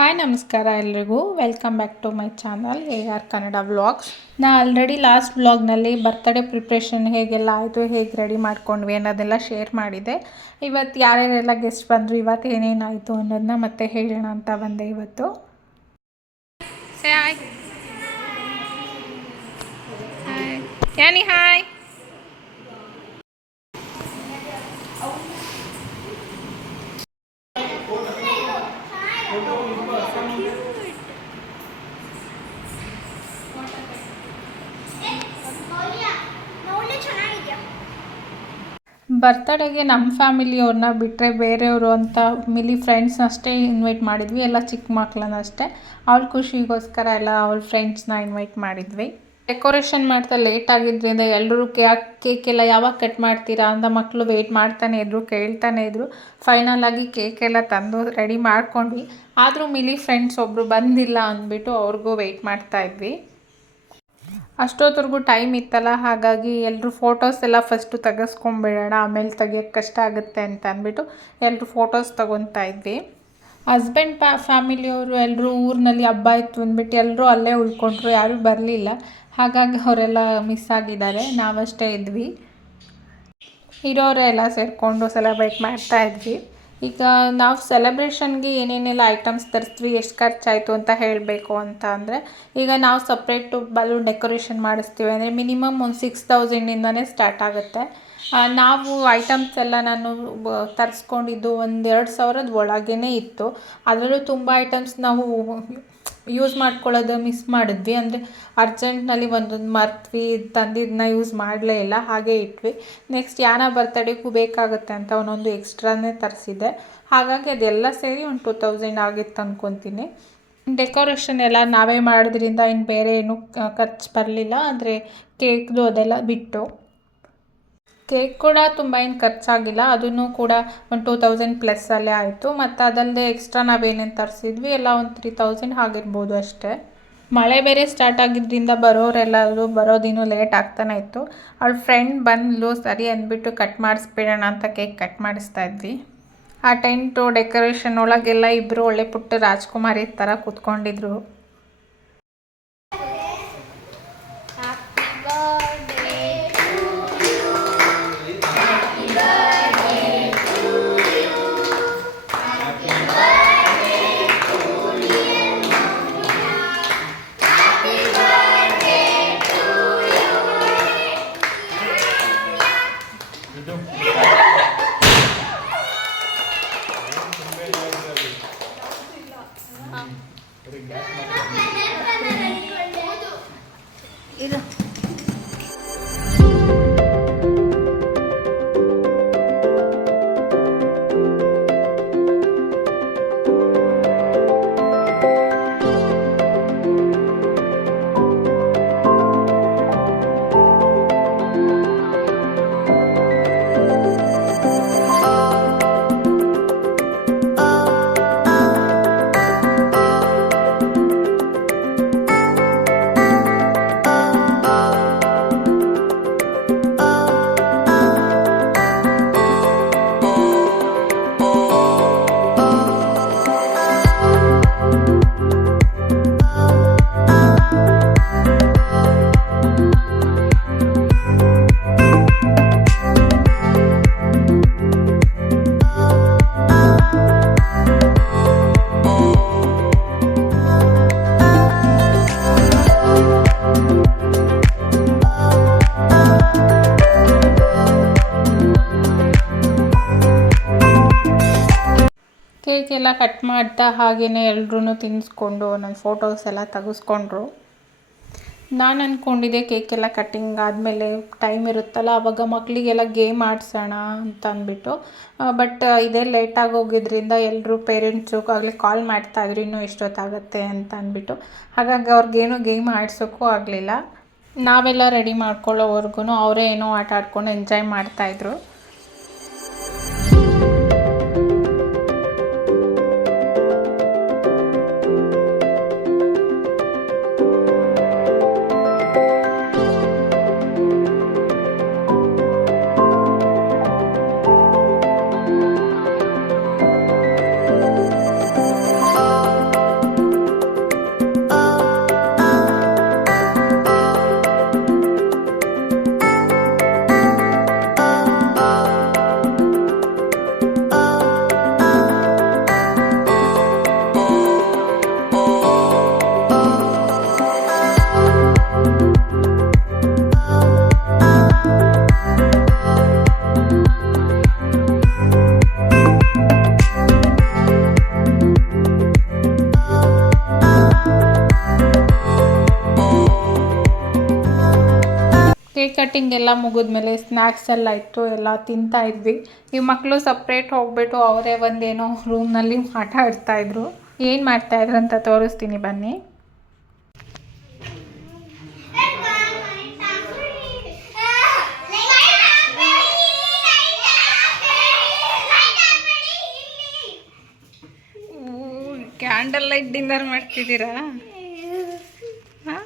Hi, ನಮಸ್ಕಾರ ಎಲ್ರಿಗೂ. Welcome back to my channel A R Kannada vlogs ನಾ already last ವ್ಲಾಗ್ನಲ್ಲಿ ಬರ್ತ್ಡೇ ಪ್ರಿಪ್ರೇಷನ್ ಹೇಗೆಲ್ಲ ಆಯಿತು, ಹೇಗೆ ರೆಡಿ ಮಾಡ್ಕೊಂಡ್ವಿ ಅನ್ನೋದೆಲ್ಲ ಶೇರ್ ಮಾಡಿದೆ. ಇವತ್ತು ಯಾರ್ಯಾರೆಲ್ಲ ಗೆಸ್ಟ್ ಬಂದರು, ಇವತ್ತು ಏನೇನಾಯಿತು ಅನ್ನೋದನ್ನ ಮತ್ತೆ ಹೇಳೋಣ ಅಂತ ಬಂದೆ ಇವತ್ತು. ಹಾಯ್ ಯಾನಿ ಹಾಯ್ ಬರ್ತಡೇಗೆ ನಮ್ಮ ಫ್ಯಾಮಿಲಿಯವ್ರನ್ನ ಬಿಟ್ಟರೆ ಬೇರೆಯವರು ಅಂತ ಮಿಲಿ ಫ್ರೆಂಡ್ಸ್ನ ಅಷ್ಟೇ ಇನ್ವೈಟ್ ಮಾಡಿದ್ವಿ. ಎಲ್ಲ ಚಿಕ್ಕ ಮಕ್ಕಳನ್ನ ಅಷ್ಟೇ ಅವಳ ಖುಷಿಗೋಸ್ಕರ ಎಲ್ಲ ಅವಳ ಫ್ರೆಂಡ್ಸ್ನ ಇನ್ವೈಟ್ ಮಾಡಿದ್ವಿ. ಡೆಕೋರೇಷನ್ ಮಾಡ್ತಾ ಲೇಟ್ ಆಗಿದ್ದರಿಂದ ಎಲ್ಲರೂ ಕೇಕ್ ಎಲ್ಲ ಯಾವಾಗ ಕಟ್ ಮಾಡ್ತೀರಾ ಅಂತ ಮಕ್ಕಳು ವೆಯ್ಟ್ ಮಾಡ್ತಾನೆ ಇದ್ರು, ಕೇಳ್ತಾನೆ ಇದ್ರು. ಫೈನಲ್ ಆಗಿ ಕೇಕ್ ಎಲ್ಲ ತಂದು ರೆಡಿ ಮಾಡ್ಕೊಂಡ್ವಿ. ಆದರೂ ಮಿಲಿ ಫ್ರೆಂಡ್ಸ್ ಒಬ್ಬರು ಬಂದಿಲ್ಲ ಅಂದ್ಬಿಟ್ಟು ಅವ್ರಿಗೂ ವೆಯ್ಟ್ ಮಾಡ್ತಾ ಇದ್ವಿ. ಅಷ್ಟೊತ್ತವರೆಗೂ ಟೈಮ್ ಇತ್ತಲ್ಲ, ಹಾಗಾಗಿ ಎಲ್ಲರೂ ಫೋಟೋಸ್ ಎಲ್ಲ ಫಸ್ಟು ತೆಗೆಸ್ಕೊಂಬಿಡೋಣ, ಆಮೇಲೆ ತೆಗಿಯೋಕ್ಕೆ ಕಷ್ಟ ಆಗುತ್ತೆ ಅಂತ ಅಂದ್ಬಿಟ್ಟು ಎಲ್ಲರೂ ಫೋಟೋಸ್ ತೊಗೊತಾ ಇದ್ವಿ. ಹಸ್ಬೆಂಡ್ ಪ್ಯಾ ಫ್ಯಾಮಿಲಿಯವರು ಎಲ್ಲರೂ ಊರಿನಲ್ಲಿ ಹಬ್ಬ ಇತ್ತು ಅಂದ್ಬಿಟ್ಟು ಎಲ್ಲರೂ ಅಲ್ಲೇ ಉಳ್ಕೊಂಡ್ರು, ಯಾರೂ ಬರಲಿಲ್ಲ. ಹಾಗಾಗಿ ಅವರೆಲ್ಲ ಮಿಸ್ ಆಗಿದ್ದಾರೆ. ನಾವಷ್ಟೇ ಇದ್ವಿ. ಇರೋರೆಲ್ಲ ಸೇರಿಕೊಂಡು ಸೆಲೆಬ್ರೇಟ್ ಮಾಡ್ತಾ ಇದ್ವಿ. ಈಗ ನಾವು ಸೆಲೆಬ್ರೇಷನ್ಗೆ ಏನೇನೆಲ್ಲ ಐಟಮ್ಸ್ ತರಿಸ್ತೀವಿ, ಎಷ್ಟು ಖರ್ಚಾಯಿತು ಅಂತ ಹೇಳಬೇಕು ಅಂತ ಅಂದರೆ, ಈಗ ನಾವು ಸಪ್ರೇಟು ಬಲೂನ್ ಡೆಕೋರೇಷನ್ ಮಾಡಿಸ್ತೀವಿ. ಅಂದರೆ ಮಿನಿಮಮ್ ಒಂದು ಸಿಕ್ಸ್ ತೌಸಂಡಿಂದನೇ ಸ್ಟಾರ್ಟ್ ಆಗುತ್ತೆ. ನಾವು ಐಟಮ್ಸ್ ಎಲ್ಲ ನಾನು ತರಿಸ್ಕೊಂಡಿದ್ದು ಒಂದು ಎರಡು ಸಾವಿರದ ಒಳಗೇ ಇತ್ತು. ಅದರಲ್ಲೂ ತುಂಬ ಐಟಮ್ಸ್ ನಾವು ಯೂಸ್ ಮಾಡ್ಕೊಳ್ಳೋದು ಮಿಸ್ ಮಾಡಿದ್ವಿ. ಅಂದರೆ ಅರ್ಜೆಂಟ್ನಲ್ಲಿ ಒಂದೊಂದು ಮರ್ತ್ವಿ ತಂದಿದ್ದನ್ನ ಯೂಸ್ ಮಾಡಲೇ ಇಲ್ಲ, ಹಾಗೆ ಇಟ್ವಿ. ನೆಕ್ಸ್ಟ್ ಯಾನ ಬರ್ತಡೇಗೂ ಬೇಕಾಗುತ್ತೆ ಅಂತ ಒಂದೊಂದು ಎಕ್ಸ್ಟ್ರಾನೇ ತರಿಸಿದ್ದೆ. ಹಾಗಾಗಿ ಅದೆಲ್ಲ ಸೇರಿ ಒಂದು ಟೂ ತೌಸಂಡ್ ಆಗಿತ್ತು ಅಂದ್ಕೊತೀನಿ ಡೆಕೋರೇಷನ್ ಎಲ್ಲ ನಾವೇ ಮಾಡೋದ್ರಿಂದ ಇನ್ನು ಬೇರೆ ಏನೂ ಖರ್ಚು ಬರಲಿಲ್ಲ. ಅಂದರೆ ಕೇಕ್ದು ಅದೆಲ್ಲ ಬಿಟ್ಟು. ಕೇಕ್ ಕೂಡ ತುಂಬ ಏನು ಖರ್ಚಾಗಿಲ್ಲ. ಅದನ್ನು ಕೂಡ ಒಂದು ಟೂ ತೌಸಂಡ್ ಪ್ಲಸ್ಸಲ್ಲೇ ಆಯಿತು. ಮತ್ತು ಅದಲ್ಲದೆ ಎಕ್ಸ್ಟ್ರಾ ನಾವೇನೇನು ತರಿಸಿದ್ವಿ? ಎಲ್ಲ ಒಂದು ತ್ರೀ ತೌಸಂಡ್ ಆಗಿರ್ಬೋದು ಅಷ್ಟೇ. ಮಳೆ ಬೇರೆ ಸ್ಟಾರ್ಟ್ ಆಗಿದ್ದರಿಂದ ಬರೋರೆಲ್ಲರೂ ಬರೋದಿನ್ನೂ ಲೇಟ್ ಆಗ್ತಾನೆ ಇತ್ತು. ಅವ್ಳ ಫ್ರೆಂಡ್ ಬಂದ್ಲು, ಸರಿ ಅಂದ್ಬಿಟ್ಟು ಕಟ್ ಮಾಡಿಸ್ಬಿಡೋಣ ಅಂತ ಕೇಕ್ ಕಟ್ ಮಾಡಿಸ್ತಾ ಇದ್ವಿ. ಆ ಟೆಂಟು ಡೆಕೋರೇಷನ್ ಒಳಗೆಲ್ಲ ಇಬ್ಬರು ಒಳ್ಳೆ ಪುಟ್ಟ ರಾಜ್ಕುಮಾರಿ ಥರ ಕೂತ್ಕೊಂಡಿದ್ರು. ಎಲ್ಲ ಕಟ್ ಮಾಡ್ತಾ ಹಾಗೆಯೇ ಎಲ್ರೂ ತಿನ್ನಿಸ್ಕೊಂಡು ನನ್ನ ಫೋಟೋಸ್ ಎಲ್ಲ ತೆಗೆಸ್ಕೊಂಡ್ರು. ನಾನು ಅಂದ್ಕೊಂಡಿದ್ದೆ ಕೇಕೆಲ್ಲ ಕಟ್ಟಿಂಗ್ ಆದಮೇಲೆ ಟೈಮ್ ಇರುತ್ತಲ್ಲ ಆವಾಗ ಮಕ್ಕಳಿಗೆಲ್ಲ ಗೇಮ್ ಆಡಿಸೋಣ ಅಂತ ಅಂದ್ಬಿಟ್ಟು. ಬಟ್ ಇದೇ ಲೇಟಾಗಿ ಹೋಗಿದ್ರಿಂದ ಎಲ್ಲರೂ ಪೇರೆಂಟ್ಸು ಆಗಲಿ ಕಾಲ್ ಮಾಡ್ತಾಯಿದ್ರು ಇನ್ನೂ ಎಷ್ಟೊತ್ತಾಗತ್ತೆ ಅಂತ ಅಂದ್ಬಿಟ್ಟು. ಹಾಗಾಗಿ ಅವ್ರಿಗೇನು ಗೇಮ್ ಆಡಿಸೋಕ್ಕೂ ಆಗಲಿಲ್ಲ. ನಾವೆಲ್ಲ ರೆಡಿ ಮಾಡ್ಕೊಳ್ಳೋವರೆಗೂ ಅವರೇ ಏನೋ ಆಟ ಆಡ್ಕೊಂಡು ಎಂಜಾಯ್ ಮಾಡ್ತಾಯಿದ್ರು ಕಟ್ಟಿಂಗ್ ಎಲ್ಲ ಮುಗಿದ್ಮೇಲೆ ಸ್ನ್ಯಾಕ್ಸ್ ಎಲ್ಲ ಇತ್ತು ಎಲ್ಲ ತಿಂತಾ ಇದ್ವಿ. ಈ ಮಕ್ಕಳು ಸಪ್ರೇಟ್ ಹೋಗ್ಬಿಟ್ಟು ಅವರೇ ಒಂದೇನೋ ರೂಮ್ನಲ್ಲಿ ಆಟ ಆಡ್ತಾಯಿದ್ರು ಏನು ಮಾಡ್ತಾಯಿದ್ರು ಅಂತ ತೋರಿಸ್ತೀನಿ ಬನ್ನಿ. ಕ್ಯಾಂಡಲ್ ಲೈಟ್ ಡಿನ್ನರ್ ಮಾಡ್ತಿದ್ದೀರಾ? ಹಾಂ?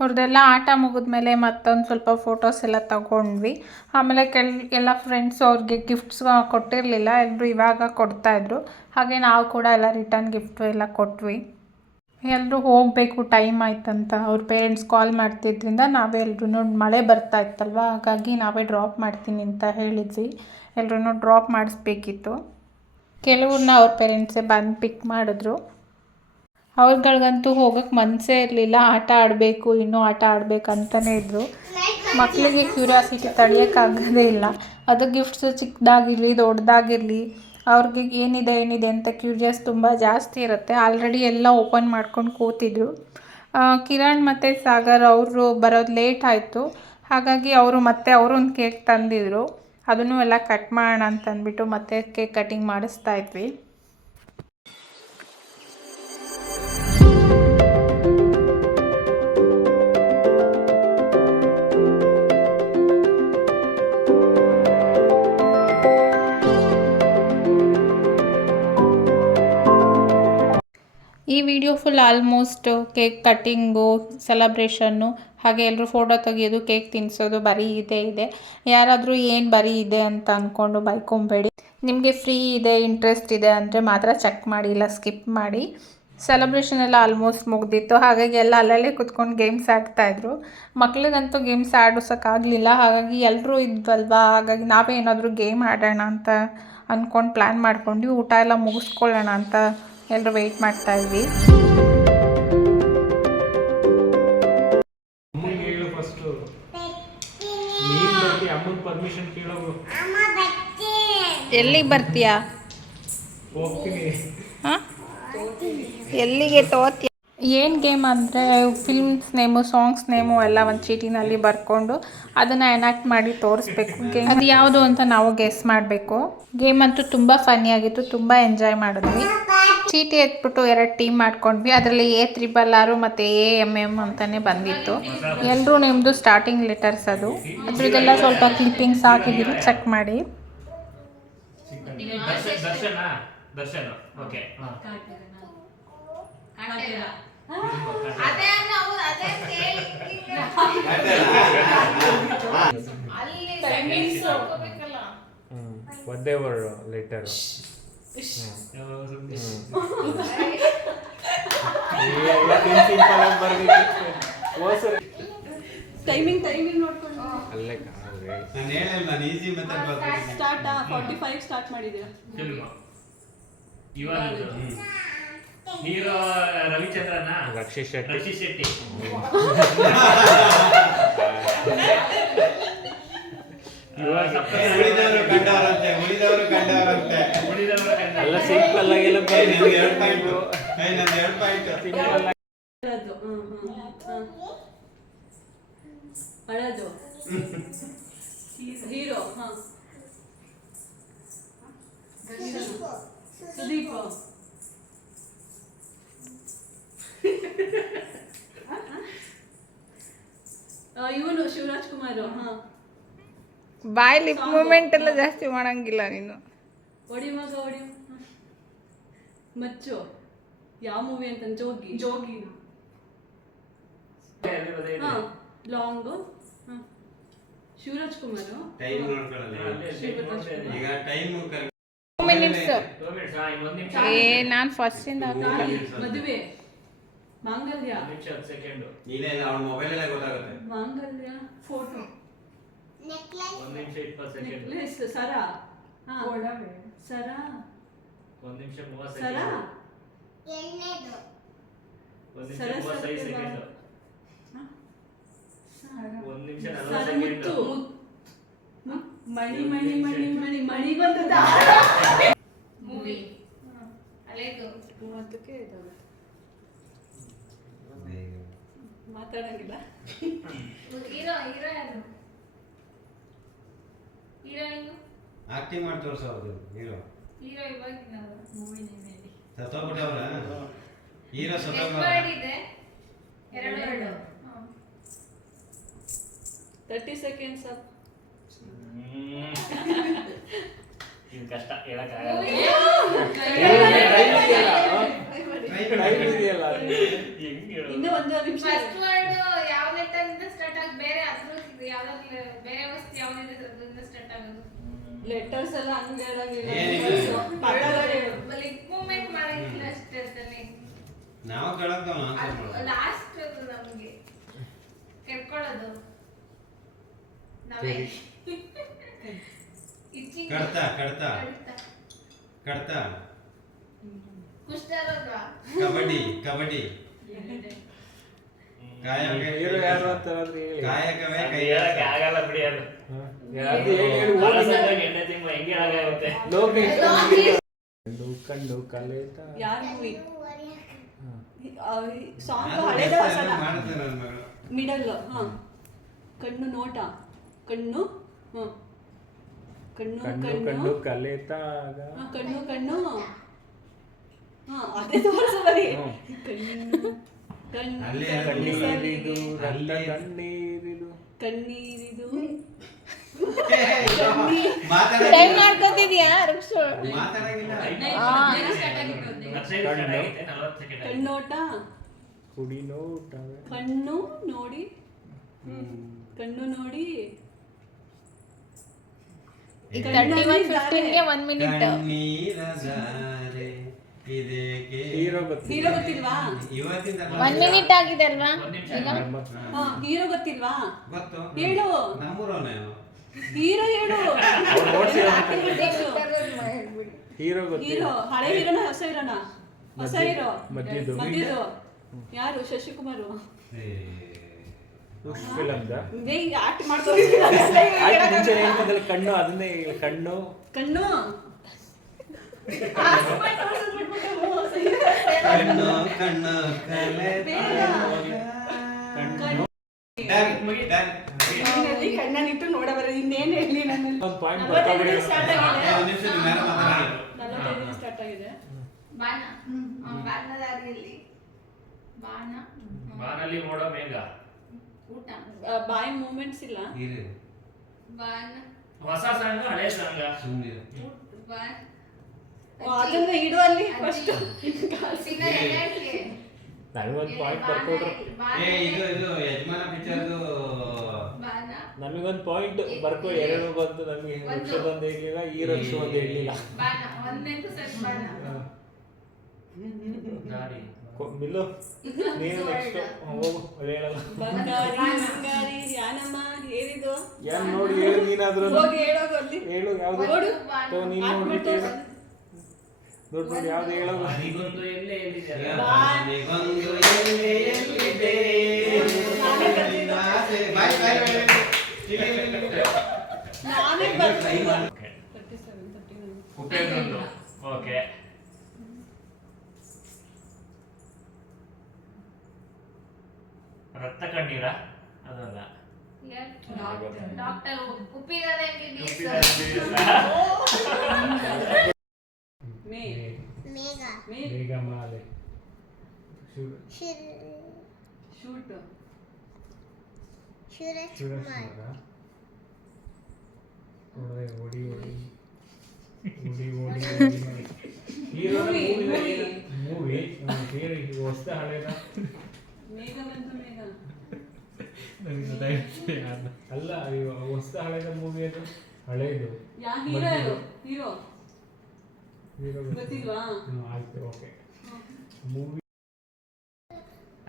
ಅವ್ರದ್ದೆಲ್ಲ ಆಟ ಮುಗಿದ್ಮೇಲೆ ಮತ್ತೊಂದು ಸ್ವಲ್ಪ ಫೋಟೋಸ್ ಎಲ್ಲ ತಗೊಂಡ್ವಿ. ಆಮೇಲೆ ಕೆಲ್, ಎಲ್ಲ ಫ್ರೆಂಡ್ಸ್ ಅವ್ರಿಗೆ ಗಿಫ್ಟ್ಸ್ ಕೊಟ್ಟಿರಲಿಲ್ಲ ಎಲ್ಲರೂ ಇವಾಗ ಕೊಡ್ತಾಯಿದ್ರು ಹಾಗೆ ನಾವು ಕೂಡ ಎಲ್ಲ ರಿಟರ್ನ್ ಗಿಫ್ಟು ಎಲ್ಲ ಕೊಟ್ವಿ. ಎಲ್ಲರೂ ಹೋಗಬೇಕು ಟೈಮ್ ಆಯ್ತಂತ. ಅವ್ರ ಪೇರೆಂಟ್ಸ್ ಕಾಲ್ ಮಾಡ್ತಿದ್ರಿಂದ ನಾವೇ ಎಲ್ರೂ ಮಳೆ ಬರ್ತಾ ಇತ್ತಲ್ವ? ಹಾಗಾಗಿ ನಾವೇ ಡ್ರಾಪ್ ಮಾಡ್ತೀನಿ ಅಂತ ಹೇಳಿದ್ವಿ. ಎಲ್ರೂ ಡ್ರಾಪ್ ಮಾಡಿಸ್ಬೇಕಿತ್ತು. ಕೆಲವ್ರನ್ನ ಅವ್ರ ಪೇರೆಂಟ್ಸೇ ಬಂದು ಪಿಕ್ ಮಾಡಿದ್ರು. ಅವ್ರಗಳಿಗಂತೂ ಹೋಗಕ್ಕೆ ಮನಸ್ಸೇ ಇರಲಿಲ್ಲ. ಆಟ ಆಡಬೇಕು, ಇನ್ನೂ ಆಟ ಆಡಬೇಕು ಅಂತಲೇ ಇದ್ದರು ಮಕ್ಕಳಿಗೆ ಕ್ಯೂರಿಯಾಸಿಟಿ ತಡೆಯೋಕ್ಕಾಗೋದೇ ಇಲ್ಲ. ಅದು ಗಿಫ್ಟ್ಸ್ ಚಿಕ್ಕದಾಗಿರಲಿ ದೊಡ್ಡದಾಗಿರಲಿ ಅವ್ರಿಗೆ ಏನಿದೆ ಏನಿದೆ ಅಂತ ಕ್ಯೂರಿಯಸ್ ತುಂಬ ಜಾಸ್ತಿ ಇರುತ್ತೆ. ಆಲ್ರೆಡಿ ಎಲ್ಲ ಓಪನ್ ಮಾಡ್ಕೊಂಡು ಕೂತಿದ್ರು. ಕಿರಣ್ ಮತ್ತು ಸಾಗರ್ ಅವರು ಬರೋದು ಲೇಟ್ ಆಯಿತು. ಹಾಗಾಗಿ ಅವರು ಮತ್ತೆ ಅವರೊಂದು ಕೇಕ್ ತಂದಿದ್ರು. ಅದನ್ನು ಎಲ್ಲ ಕಟ್ ಮಾಡೋಣ ಅಂತಂದ್ಬಿಟ್ಟು ಮತ್ತೆ ಕೇಕ್ ಕಟಿಂಗ್ ಮಾಡಿಸ್ತಾ ಇದ್ವಿ. ಈ video full almost cake cutting celebration ಹಾಗೆ ಎಲ್ಲರೂ ಫೋಟೋ ತೆಗೆಯೋದು ಕೇಕ್ ತಿನ್ನಿಸೋದು ಬರೀ ಇದೇ ಇದೆ. ಯಾರಾದರೂ ಏನು ಬರೀ ಇದೆ ಅಂತ ಅಂದ್ಕೊಂಡು ಬೈಕೊಂಬೇಡಿ. ನಿಮಗೆ ಫ್ರೀ ಇದೆ ಇಂಟ್ರೆಸ್ಟ್ ಇದೆ ಅಂದರೆ ಮಾತ್ರ ಚೆಕ್ ಮಾಡಿ, ಇಲ್ಲ ಸ್ಕಿಪ್ ಮಾಡಿ. ಸೆಲೆಬ್ರೇಷನ್ ಎಲ್ಲ ಆಲ್ಮೋಸ್ಟ್ ಮುಗ್ದಿತ್ತು. ಹಾಗಾಗಿ ಎಲ್ಲ ಅಲ್ಲಲ್ಲೇ ಕುತ್ಕೊಂಡು ಗೇಮ್ಸ್ ಆಡ್ತಾಯಿದ್ರು ಮಕ್ಳಿಗಂತೂ ಗೇಮ್ಸ್ ಆಡಿಸೋಕ್ಕಾಗಲಿಲ್ಲ ಹಾಗಾಗಿ ಎಲ್ಲರೂ ಇದ್ವಲ್ವಾ? ಹಾಗಾಗಿ ನಾವೇ ಏನಾದರೂ ಗೇಮ್ ಆಡೋಣ ಅಂತ ಅಂದ್ಕೊಂಡು ಪ್ಲ್ಯಾನ್ ಮಾಡ್ಕೊಂಡು ಊಟ ಎಲ್ಲ ಮುಗಿಸ್ಕೊಳ್ಳೋಣ ಅಂತ ಎಲ್ಲರೂ ವೆಯ್ಟ್ ಮಾಡ್ತಾ ಇದ್ವಿ. ಎಲ್ಲಿಗೆ ಬರ್ತೀಯಾ? ಹೋಗ್ತೀನಿ. ಹಾಂ? ಎಲ್ಲಿಗೆ ತೋತಿ ಏನು ಗೇಮ್ ಅಂದರೆ ಫಿಲ್ಮ್ಸ್ ನೇಮು ಸಾಂಗ್ಸ್ ನೇಮು ಎಲ್ಲ ಒಂದು ಚೀಟಿನಲ್ಲಿ ಬರ್ಕೊಂಡು ಅದನ್ನು ಎನಾಕ್ಟ್ ಮಾಡಿ ತೋರಿಸ್ಬೇಕು. ಗೇಮ್ ಅದು ಯಾವುದು ಅಂತ ನಾವು ಗೆಸ್ ಮಾಡಬೇಕು. ಗೇಮ್ ಅಂತೂ ತುಂಬ ಫನ್ನಿಯಾಗಿತ್ತು ತುಂಬ ಎಂಜಾಯ್ ಮಾಡಿದ್ವಿ. ಚೀಟಿ ಎತ್ಬಿಟ್ಟು ಎರಡು ಟೀಮ್ ಮಾಡ್ಕೊಂಡ್ವಿ. ಅದರಲ್ಲಿ ಎ ತ್ರಿಬಲ್ ಆರು ಮತ್ತು ಎ ಎಂ ಎಂ ಅಂತಲೇ ಬಂದಿತ್ತು. ಎಲ್ಲರೂ ನಿಮ್ಮದು ಸ್ಟಾರ್ಟಿಂಗ್ ಲೆಟರ್ಸ್ ಅದು. ಅದರದೆಲ್ಲ ಸ್ವಲ್ಪ ಕ್ಲಿಪ್ಪಿಂಗ್ಸ್ ಹಾಕಿದ್ದೀವಿ ಚೆಕ್ ಮಾಡಿ. ದರ್ಶನ್ ದರ್ಶನ್ ಓಕೆ ಒಂದೇ ವರ್ಡ್ ಲೆಟರ್ ಟೈಮಿಂಗ್ ಟೈಮಿಂಗ್ ನೋಡ್ಕೊಂಡು. ಅಲ್ಲೇ ನಾನು ಹೇಳಿಲ್ಲ ನಾನು ಈಜಿ ಮೆಥಡ್ ಬರ್ತೀನಿ. ಸ್ಟಾರ್ಟ್ ಫಾರ್ಟಿ ಫೈವ್ ಸ್ಟಾರ್ಟ್ ಮಾಡಿದೀರಾ ಇವಾಗ. ಹೀರೋ ರವಿಚಂದ್ರನ? ರಕ್ಷಿ ಶೆಟ್ಟಿ. ರಕ್ಷಿತ್ ಶೆಟ್ಟಿ. ಉಳಿದವರು ಕಂಡವರಂತೆ ಉಳಿದವರು ಕಂಡವರಂತೆ ಉಳಿದವರ ಕನ್ನಡ. ಎಲ್ಲ ಸಿಂಪಲ್ ಆಗೆಲ್ಲ ನಂದು ಎರಡು ಪಾಯಿಂಟ್. ನಂದು ಎರಡು ಪಾಯಿಂಟ್. ಅಳೋದು ಹ್ಮ್ ಹ್ಮ್ ಹ್ಮ್. ಅಳೋದು ಹೀರೋ ಹಾ. ಸುದೀಪ್. ಇವನು ಶಿವರಾಜ್ ಕುಮಾರ್ ಹಾ. ಬಾಯ್ ಲಿಪ್ ಮೂಮೆಂಟ್ ಎಲ್ಲ ಜಾಸ್ತಿ ಮಾಡಂಗಿಲ್ಲ ನೀನು. ಒಡಿ ಮಗ ಒಡಿ. ಮಚ್ಚು ಯಾವ ಮೂವಿ ಅಂತ ಜೋಗಿ. ಜೋಗಿ. ಹಾ ಲಾಂಗ್ ಶಿವರಾಜ್ ಕುಮಾರ್. ಟೈಮ್ ನೋಡ್ಕೊಳ್ಳಲ್ಲ. ಈಗ ಟೈಮ್ ಟೂ ಮಿನಿಟ್ಸ್ ಏ ನಾನು ಫಸ್ಟ್ ಇಂದ ಮದುವೆ. ಮಾಂಗಲ್ಯ. ನಿಮಿಷ ಸೆಕೆಂಡ್ ನೀನೇ ಅವನ ಮೊಬೈಲ್ ಅಲ್ಲೇ ಗೊತ್ತಾಗುತ್ತೆ. ಮಾಂಗಲ್ಯ ಫೋಟೋ ನೆಕ್ಲೆಸ್ ಒಂದ್ ನಿಮಿಷ ಇಪ್ಪತ್ತು ಸೆಕೆಂಡ್ ನೆಕ್ಲೆಸ್ ಸರ? ಹಾ. ಸರ? ಒಂದ್ ನಿಮಿಷ ಮೂವತ್ತು ಸರ? ಸೆಕೆಂಡ್ ಎಣ್ಣೆದು ಒಂದ್ ನಿಮಿಷ ಸರ ಮೂವತ್ತೈದು. ಸೆಕೆಂಡ್ ಹಾ? ಸರ. ಒಂದ್ ನಿಮಿಷ ಸರ ನಲವತ್ತು ಸೆಕೆಂಡ್ ಮುತ್ತು. ಮುತ್- ಮಣಿ ಮಣಿ ಮಣಿ ಮಣಿ ಬಂದದ? ಮೂವಿ. ಅಲ್ಲೇದು ಮೂವತ್ತಕ್ಕೆ ಇದಾವೆ ಮಾತಾಡಂಗಿಲ್ಲ. ಹೀರೋ ಹೀರೋ ಯಾರು? ಹೀರೋಯಿನ್? ಆಕ್ಟಿಂಗ್ ಮಾಡಿ ತೋರಿಸೋದು ಹೀರೋ. ಹೀರೋ ಇವಾಗ ಮೂವಿ ಸತ್ತೋಗ್ಬಿಟ್ಟವ್ರ ಹೀರೋ ಸತ್ತೋಗ ಎಕ್ಸ್ಪೈರ್ಡ್ ಎರಡು ಎರಡು. ತರ್ಟಿ ಸೆಕೆಂಡ್ಸ್ ಅಪ್ ಇದು ಕಷ್ಟ ಹೇಳಕ್ಕಾಗಲ್ಲ. ಟೈಮ್ ಇದೆಯಲ್ಲ? ಇನ್ನೂ ಒಂದು ನಿಮಿಷ. ಫಸ್ಟ್ ವರ್ಡ್ ಯಾವ ಲೆಟರ್ ಇಂದ ಸ್ಟಾರ್ಟ್ ಆಗಿ ಬೇರೆ ಅದ್ರ ಯಾವ ಬೇರೆ ವಸ್ತು ಯಾವ್ದಿದೆ ಅದರಿಂದ ಸ್ಟಾರ್ಟ್ ಆಗೋದು. ಲೆಟರ್ಸ್ ಎಲ್ಲ ಹಂಗೆ ಹೇಳಂಗಿಲ್ಲ. ಲಿಪ್ ಮೂವ್ಮೆಂಟ್ ಮಾಡಿಲ್ಲ ಅಷ್ಟೇ ತಾನೆ ನಾವು ಲಾಸ್ಟ್ ಅದು ನಮಗೆ. ಕೇಳ್ಕೊಳ್ಳೋದು ನಾವೇ. ಕಡ್ತಾ ಕಡ್ತಾ. ಕಡಿತ. ಕಬಡ್ಡಿ ಕಬಡ್ಡಿ. ಕಾಯಕವೇ ಕೈ ಆಗಲ್ಲ ಬಿಡಿ ಅದು. ಕಂಡು ಕಲೆತ ಯಾರ ಸಾಂಗ್ ಹಳೆದ ಮಿಡಲ್ ಹಾ. ಕಣ್ಣು ನೋಟ. ಕಣ್ಣು ಕಣ್ಣು ಕಣ್ಣು ಕಣ್ಣು. ಕಲಿತಾಗ ಕಣ್ಣು ಕಣ್ಣು. ಅದೇ ತೋರಿಸು ಬರೀ ಕಣ್ಣೀರಿದು ರಕ್ತ ಕಣ್ಣೀರಿದು. ಕಣ್ಣೀರಿದು. ಟೈಮ್ ಮಾಡ್ಕೋತಿದ್ಯಾ ರುಕ್ಷು ಕಣ್ಣೋಟ? ಕುಡಿ ಕಣ್ಣು ನೋಡಿ. ಕಣ್ಣು ನೋಡಿ. ಈಗ ತರ್ಟಿ ಒನ್ ಫಿಫ್ಟೀನ್ಗೆ ಒನ್ ಮಿನಿಟ್ ಹೀರೋ ಹೀರೋ ಗೊತ್ತಿಲ್ವಾ? ಒನ್ ಮಿನಿಟ್ ಆಗಿದೆ ಅಲ್ವಾ? ಈಗ ಹಾ ಹೀರೋ ಗೊತ್ತಿಲ್ವಾ? ಗೊತ್ತು. ಹೇಳು. ಹೀರೋ ಹೇಳು. ಹೀರೋ ಹೀರೋ ಹಳೆ ಹೀರೋನ ಹೊಸ ಹೀರೋನ? ಹೊಸ ಹೀರೋ? ಮಧ್ಯದ್ದು ಮಧ್ಯದು. ಯಾರು? ಶಶಿಕುಮಾರ್. ಫಿಲಮ್ದ ಆಕ್ಟ್ ಮಾಡ್ಕೊಂಡಿದ್ದೀರ? ಆಯ್ತು ಮುಂಚೆ ಹೇಳ್ಕೊಂಡಲ್ಲ ಕಣ್ಣು ಅದನ್ನೇ ಹೇಳಿ. ಕಣ್ಣು. ಕಣ್ಣು? ಕಣ್ಣು ಕಣ್ಣು ಕಲೆ ಕಣ್ಣಲ್ಲಿ ಕಣ್ಣನ್ನಿಟ್ಟು ನೋಡಬಾರ ಇನ್ನೇನು ಹೇಳಿ ನನ್ನಲ್ಲಿ? ಒಂದು ಪಾಯಿಂಟ್ ಸ್ಟಾರ್ಟ್ ಆಗಿದೆ. ಸ್ಟಾರ್ಟ್ ಆಗಿದೆ. ಬಾಣ. ಹ್ಮ್, ಬಾಣದ ದಾರಿಯಲ್ಲಿ ಬಾಣ. ಬಾನಲ್ಲಿ ಮೋಡ ಮೇಘ. ಊಟ. ಬಾಯ್ ಬಾಯಿ ಮೂಮೆಂಟ್ಸ್ ಇಲ್ಲ. ಬಾಣ. ಹೊಸ ಸಾಂಗ್ ಹಳೆ ಸಾಂಗ್. ಸುಮ್ಮನೆ ಓ, ಅದನ್ನ ಇಡು ಅಲ್ಲಿ ಫಸ್ಟ್ ನನಗೊಂದು ಪಾಯಿಂಟ್ ಬರ್ಕೊಡ್ರು ಏ ಇದು ಇದು ಯಜಮಾನ ಪಿಕ್ಚರ್ದು ಬಾಣ. ನಮಗೊಂದು ಪಾಯಿಂಟ್ ಬರ್ಕೊ ಎರಡು ಬಂತು ನಮಗೆ ಒಂದು. ವೃಕ್ಷದೊಂದು ಹೇಳಲಿಲ್ಲ ಈ ವೃಕ್ಷ ಒಂದು ಹೇಳಲಿಲ್ಲ ಗಾಡಿ. ಮಿಲ್ಲು ನೀನು ನೆಕ್ಸ್ಟ್ ಹೋಗು ಅದು ಹೇಳಲ್ಲ. ಏನ್ ನೋಡಿ ಹೇಳು ನೀನಾದ್ರೂ ಹೋಗಿ ಹೇಳೋದು ಅಲ್ಲಿ. ಹೇಳು ಯಾವ್ದು? ನೀನು ನೋಡಿ ಹೇಳು ನೋಡಿ ಯಾವ್ದು ಹೇಳೋದು? ಅದಕ್ಕೊಂದು ಎಲ್ಲೆ ಎಲ್ಲಿದೆ ನಿಗೊಂದು ಎಲ್ಲಿ ಎಲ್ಲಿದೆ. ಬಾಯ್ ಬಾಯ್ ಬಾಯ್. ನಾನೇ ಬರ್ತೀನಿ ಉಪೇಂದ್ರದ್ದು ಓಕೆ ರಕ್ತ ಕಣ್ಣೀರ ಅದಲ್ಲ ಡಾಕ್ಟರ್ ಉಪ್ಪಿದ ಮೇಘ ಮೇ ಬೇಗ ಮಾಲೆ ಶಿವ- ಶೂಟ್ ಕುಮಾರ ಒಳ್ಳೆ ಓಡಿ ಓಡಿ ಓಡಿ ಓಡಿ ಹೀರೋ. ಮೂವಿ ಹೀರೋ ಹೊಸ ಹಳೆದ ಮೇಘ ಬಂತು ಮೇಘ ಅಲ್ಲ ಇವ ಹೊಸ ಹಳೆದ ಮೂವಿ ಅದು? ಹಳೇದು. ಹೀರೋ ಹೀರೋ ಹೀರೋ ಗೊತ್ತಿಲ್ವಾ ಹ್ಮ್, ಆಯ್ತು ಓಕೆ ಮೂವಿ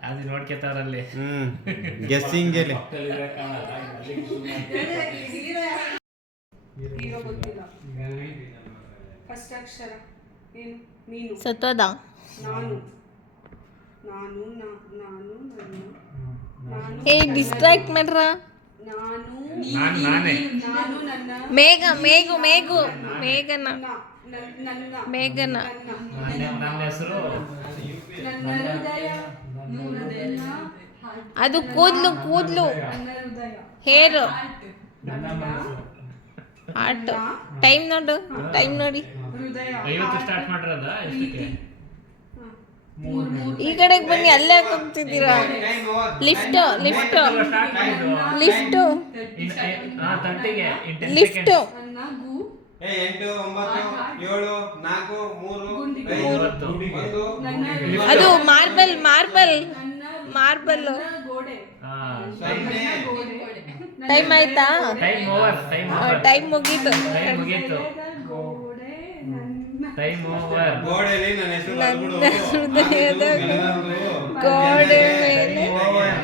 ಅದು ನೋಡ್ಕೊತಾರಲ್ಲಿ. ಹ್ಮ್ ಗೆಸ್ಸಿಂಗ್ ಫಸ್ಟ್ ಅಕ್ಷರ. ಏನು ನೀನು ಸತ್ವದ. ನಾನು. ನಾನು ನಾನು ನಾನು ಏ ಡಿಸ್ಟ್ರಾಕ್ಟ್ ಮಾಡ್ರ. ನಾನು ನಾನು ನಾನೇ. ನಾನು ನನ್ನ. ಮೇಘ ಮೇಘು ಮೇಘು. ಮೇಘನ. ಮೇಘನ. ನನ್ನ ನನ್ನ ಹೆಸರು ನನ್ನ ಹೃದಯ ನನ್ನ ಅದು ಕೂದ್ಲು ಕೂದ್ಲು. ಹೇರ್. ಹೃದಯ ಹೇರು ನನ್ನ. ಮನಸ್ಸು. ಆರ್ಟ್ ಟೈಮ್ ನೋಡು ಟೈಮ್ ನೋಡಿ. ಈ ಕಡೆಗೆ ಬನ್ನಿ ಅಲ್ಲೇ ಹೋಗ್ತಿದ್ದೀರಾ ಲಿಫ್ಟ್ ಲಿಫ್ಟ್ ಲಿಫ್ಟ್ ಲಿಫ್ಟ್ ಏ ಎಂಟು ಒಂಬತ್ತು ಏಳು ನಾಲ್ಕು ಮೂರು ಐದು ಮೂವತ್ತು. ಒಂದು ನನ್ನ ಅದು ಮಾರ್ಬಲ್ ಮಾರ್ಬಲ್. ಮಾರ್ಬಲ್ ಗೋಡೆ. ಹಾಂ. ಸೊನ್ನೆ. ಟೈಮ್ ಆಯ್ತಾ? Time over time over time ಮುಗೀತು. ಟೈಮ್ ಮುಗೀತು. ಗೋಡೆ ನನ್ನ ಟೈಮ್ ಓವರ್ ಗೋಡೆಯಲ್ಲಿ ನನ್ನ ಹೆಸರು ನನ್ನ ಬರ್ದ್ಬಿಡು. ಹೃದಯದ. ಗೋಡೆ. ಮೇಲೆ. ಓವರ್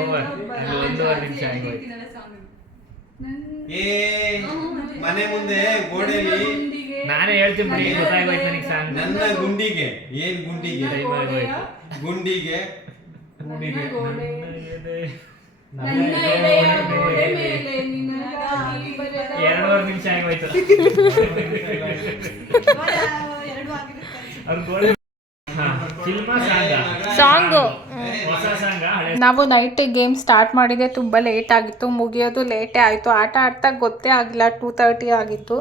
ಓವರ್ ಒಂದೂವರೆ ನಿಮಿಷ ಆಗೋಯ್ತು ಏ ಮನೆ ಮುಂದೆ ಗೋಡೆಯಲ್ಲಿ ನಾನೇ ಹೇಳ್ತೀನಿ ಬಿಡಿ ಗೊತ್ತಾಗೋಯ್ತು ನನಗೆ ಸಾಂಗ್ ನನ್ನ ಗುಂಡಿಗೆ ಏನ್ ಗುಂಡಿಗೆ? ಗುಂಡಿಗೆ. ಗುಂಡಿಗೆ. ಎರಡೂವರೆ ನಿಮಿಷ ಆಗೋಯ್ತು. ಅವ್ರ ಗೋಡೆ ಸಾಂಗ. ನಾವು ನೈಟ್ ಗೇಮ್ ಸ್ಟಾರ್ಟ್ ಮಾಡಿದೆ, ತುಂಬ ಲೇಟ್ ಆಗಿತ್ತು, ಮುಗಿಯೋದು ಲೇಟೇ ಆಯಿತು. ಆಟ ಆಡ್ತಾ ಗೊತ್ತೇ ಆಗಿಲ್ಲ ಟೂ ತರ್ಟಿ ಆಗಿತ್ತು.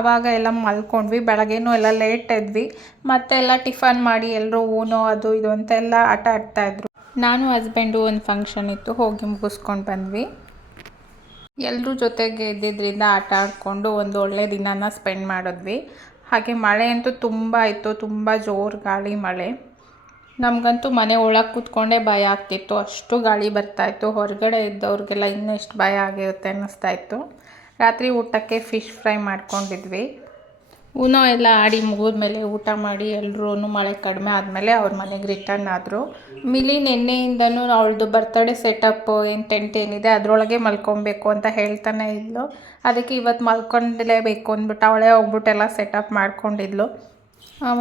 ಆವಾಗ ಎಲ್ಲ ಮಲ್ಕೊಂಡ್ವಿ, ಬೆಳಗ್ಗೆನೂ ಎಲ್ಲ ಲೇಟ್ ಎದ್ವಿ. ಮತ್ತೆಲ್ಲ ಟಿಫನ್ ಮಾಡಿ ಎಲ್ಲರೂ ಊನೋ, ಅದು ಇದು ಅಂತೆಲ್ಲ ಆಟ ಆಡ್ತಾಯಿದ್ರು ನಾನು ಹಸ್ಬೆಂಡು ಒಂದು ಫಂಕ್ಷನ್ ಇತ್ತು, ಹೋಗಿ ಮುಗಿಸ್ಕೊಂಡು ಬಂದ್ವಿ. ಎಲ್ಲರೂ ಜೊತೆಗೆ ಇದ್ದಿದ್ದರಿಂದ ಆಟ ಆಡಿಕೊಂಡು ಒಂದು ಒಳ್ಳೆ ದಿನನ ಸ್ಪೆಂಡ್ ಮಾಡಿದ್ವಿ. ಹಾಗೆ ಮಳೆ ಅಂತೂ ತುಂಬ ಇತ್ತು, ತುಂಬ ಜೋರು ಗಾಳಿ ಮಳೆ. ನಮಗಂತೂ ಮನೆ ಒಳಗೆ ಕೂತ್ಕೊಂಡೇ ಭಯ ಆಗ್ತಿತ್ತು. ಅಷ್ಟು ಗಾಳಿ ಬರ್ತಾಯಿತ್ತು ಹೊರಗಡೆ ಇದ್ದವ್ರಿಗೆಲ್ಲ ಇನ್ನೆಷ್ಟು ಭಯ ಆಗಿರುತ್ತೆ ಅನ್ನಿಸ್ತಾ ಇತ್ತು ರಾತ್ರಿ ಊಟಕ್ಕೆ ಫಿಶ್ ಫ್ರೈ ಮಾಡ್ಕೊಂಡಿದ್ವಿ. ಊನೋ ಎಲ್ಲ ಆಡಿ ಮುಗಿದ್ಮೇಲೆ ಊಟ ಮಾಡಿ ಎಲ್ಲರೂ ಮಳೆ ಕಡಿಮೆ ಆದಮೇಲೆ ಅವ್ರ ಮನೆಗೆ ರಿಟರ್ನ್ ಆದರು. ಮಿಲಿ ನಿನ್ನೆಯಿಂದನೂ ಅವಳದು ಬರ್ತಡೇ ಸೆಟಪ್ ಏನು ಟೆಂಟ್ ಏನಿದೆ ಅದರೊಳಗೆ ಮಲ್ಕೊಬೇಕು ಅಂತ ಹೇಳ್ತಾನೆ ಇದ್ಲು. ಅದಕ್ಕೆ ಇವತ್ತು ಮಲ್ಕೊಂಡಲೇಬೇಕು ಅಂದ್ಬಿಟ್ಟು ಅವಳೇ ಹೋಗ್ಬಿಟ್ಟೆಲ್ಲ ಸೆಟಪ್ ಮಾಡ್ಕೊಂಡಿದ್ಲು.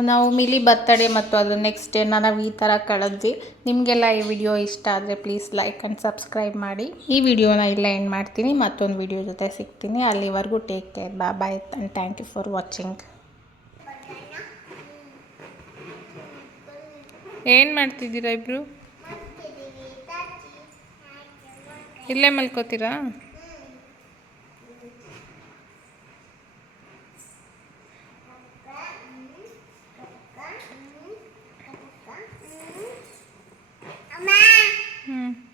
ನಾವು ಮಿಲಿ ಬರ್ತಡೇ ಮತ್ತು ಅದು ನೆಕ್ಸ್ಟ್ ಡೇನ ನಾವು ಈ ಥರ ಕಳೆದ್ವಿ. ನಿಮಗೆಲ್ಲ ಈ ವಿಡಿಯೋ ಇಷ್ಟ ಆದರೆ ಪ್ಲೀಸ್ ಲೈಕ್ ಆ್ಯಂಡ್ ಸಬ್ಸ್ಕ್ರೈಬ್ ಮಾಡಿ. ಈ ವಿಡಿಯೋನ ಇಲ್ಲ ಎಂಡ್ ಮಾಡ್ತೀನಿ. ಮತ್ತೊಂದು ವಿಡಿಯೋ ಜೊತೆ ಸಿಗ್ತೀನಿ. ಅಲ್ಲಿವರೆಗೂ ಟೇಕ್ ಕೇರ್ ಬಾ bye and thank you for watching ಏನು ಮಾಡ್ತಿದ್ದೀರಾ ಇಬ್ಬರು ಇಲ್ಲೇ ಮಲ್ಕೋತೀರಾ? 妈，嗯。